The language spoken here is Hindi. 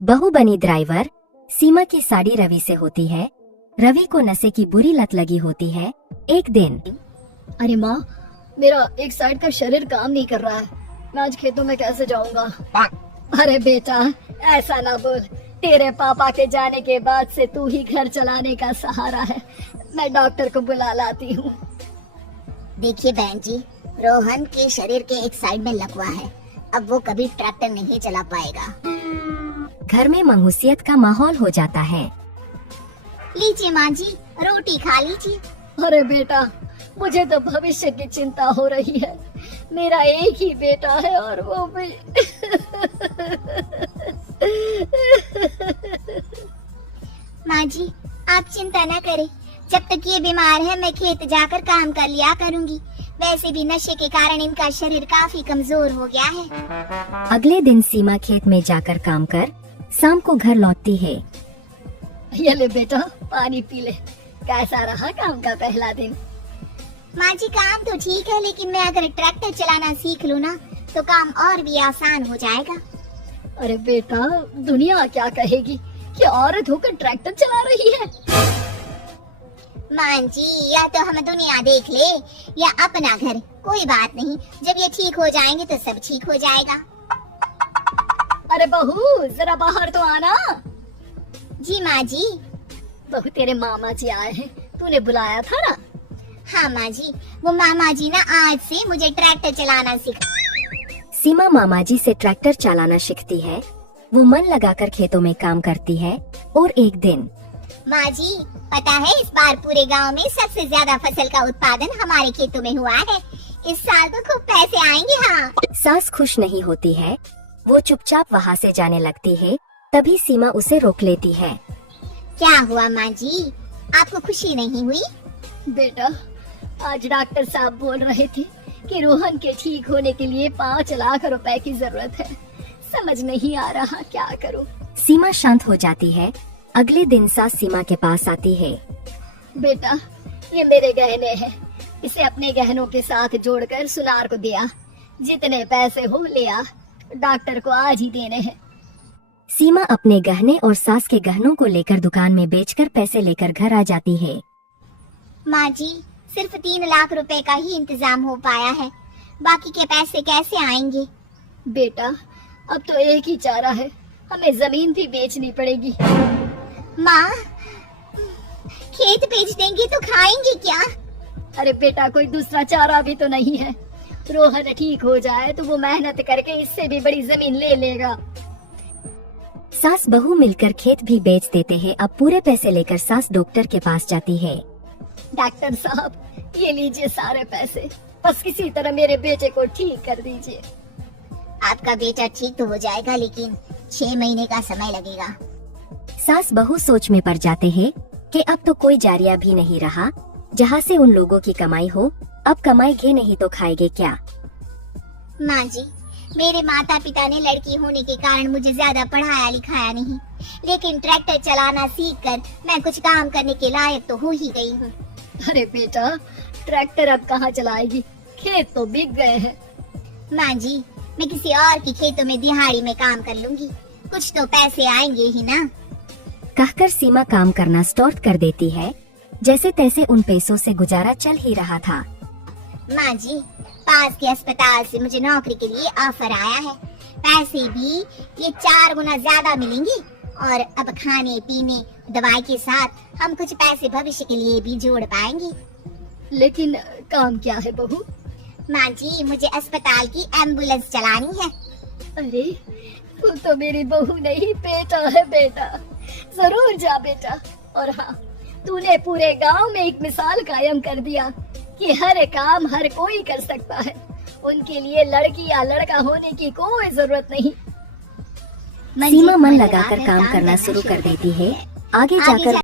बहू बनी ड्राइवर सीमा की साड़ी रवि से होती है। रवि को नशे की बुरी लत लगी होती है। एक दिन अरे माँ, मेरा एक साइड का शरीर काम नहीं कर रहा है। मैं आज खेतों में कैसे जाऊंगा? अरे बेटा, ऐसा ना बोल। तेरे पापा के जाने के बाद से तू ही घर चलाने का सहारा है। मैं डॉक्टर को बुला लाती हूँ। देखिए बहन जी, रोहन के शरीर के एक साइड में लकवा है। अब वो कभी ट्रैक्टर नहीं चला पाएगा। घर में मंगूसियत का माहौल हो जाता है। लीजिए माँ जी, रोटी खा लीजिए। अरे बेटा, मुझे तो भविष्य की चिंता हो रही है। मेरा एक ही बेटा है और वो भी माँ जी, आप चिंता न करें। जब तक ये बीमार है मैं खेत जाकर काम कर लिया करूँगी। वैसे भी नशे के कारण इनका शरीर काफी कमजोर हो गया है। अगले दिन सीमा खेत में जाकर काम कर शाम को घर लौटती है। ये ले बेटा, पानी पी ले। कैसा रहा काम का पहला दिन? माँ जी, काम तो ठीक है, लेकिन मैं अगर ट्रैक्टर चलाना सीख लूँ ना तो काम और भी आसान हो जाएगा। अरे बेटा, दुनिया क्या कहेगी कि औरत होकर ट्रैक्टर चला रही है। माँ जी, या तो हम दुनिया देख ले या अपना घर, कोई बात नहीं। जब ये ठीक हो जाएंगे तो सब ठीक हो जाएगा। अरे बहू, जरा बाहर तो आना। जी माँ जी। बहू, तेरे मामा जी आए हैं, तूने बुलाया था ना? हाँ माँ जी, वो मामा जी ना आज से मुझे ट्रैक्टर चलाना सिखा। सीमा मामा जी से ट्रैक्टर चलाना सीखती है। वो मन लगाकर खेतों में काम करती है। और एक दिन माँ जी, पता है इस बार पूरे गांव में सबसे ज्यादा फसल का उत्पादन हमारे खेतों में हुआ है। इस साल तो खूब पैसे आएंगे। हाँ। सास खुश नहीं होती है। वो चुपचाप वहाँ से जाने लगती है। तभी सीमा उसे रोक लेती है। क्या हुआ माँ जी, आपको खुशी नहीं हुई? बेटा, आज डॉक्टर साहब बोल रहे थे कि रोहन के ठीक होने के लिए 5 लाख रुपए की जरूरत है। समझ नहीं आ रहा क्या करूं। सीमा शांत हो जाती है। अगले दिन सास सीमा के पास आती है। बेटा, ये मेरे गहने हैं। इसे अपने गहनों के साथ जोड़कर सुनार को दिया। जितने पैसे हो ले आ, डॉक्टर को आज ही देने हैं। सीमा अपने गहने और सास के गहनों को लेकर दुकान में बेचकर पैसे लेकर घर आ जाती है। माँ जी, सिर्फ 3 लाख रुपए का ही इंतजाम हो पाया है। बाकी के पैसे कैसे आएंगे? बेटा, अब तो एक ही चारा है, हमें जमीन भी बेचनी पड़ेगी। माँ, खेत बेच देंगे तो खाएंगे क्या? अरे बेटा, कोई दूसरा चारा भी तो नहीं है। रोहन ठीक हो जाए तो वो मेहनत करके इससे भी बड़ी जमीन ले लेगा। सास बहू मिलकर खेत भी बेच देते हैं। अब पूरे पैसे लेकर सास डॉक्टर के पास जाती है। डॉक्टर साहब, ये लीजिए सारे पैसे। बस किसी तरह मेरे बेटे को ठीक कर दीजिए। आपका बेटा ठीक तो हो जाएगा, लेकिन 6 महीने का समय लगेगा। सास बहू सोच में पड़ जाते हैं कि अब तो कोई जारिया भी नहीं रहा जहाँ से उन लोगों की कमाई हो। अब कमाएंगे नहीं तो खाएंगे क्या? माँ जी, मेरे माता पिता ने लड़की होने के कारण मुझे ज्यादा पढ़ाया लिखाया नहीं, लेकिन ट्रैक्टर चलाना सीखकर मैं कुछ काम करने के लायक तो हो ही गई हूँ। अरे बेटा, ट्रैक्टर अब कहाँ चलाएगी? खेत तो बिक गए हैं। माँ जी, मैं किसी और के खेतों में दिहाड़ी में काम कर लूंगी, कुछ तो पैसे आएंगे ही ना। कहकर सीमा काम करना स्टार्ट कर देती है। जैसे तैसे उन पैसों से गुजारा चल ही रहा था। माँ जी, पास के अस्पताल से मुझे नौकरी के लिए ऑफर आया है। पैसे भी ये 4 गुना ज्यादा मिलेंगे और अब खाने पीने दवाई के साथ हम कुछ पैसे भविष्य के लिए भी जोड़ पाएंगे। लेकिन काम क्या है बहू? माँ जी, मुझे अस्पताल की एम्बुलेंस चलानी है। अरे, तू तो मेरी बहू नहीं, बेटा है बेटा। जरूर जा बेटा। और हाँ, तूने पूरे गांव में एक मिसाल कायम कर दिया कि हर काम हर कोई कर सकता है। उनके लिए लड़की या लड़का होने की कोई जरूरत नहीं। सीमा मन लगाकर काम करना शुरू कर देती है। आगे जाकर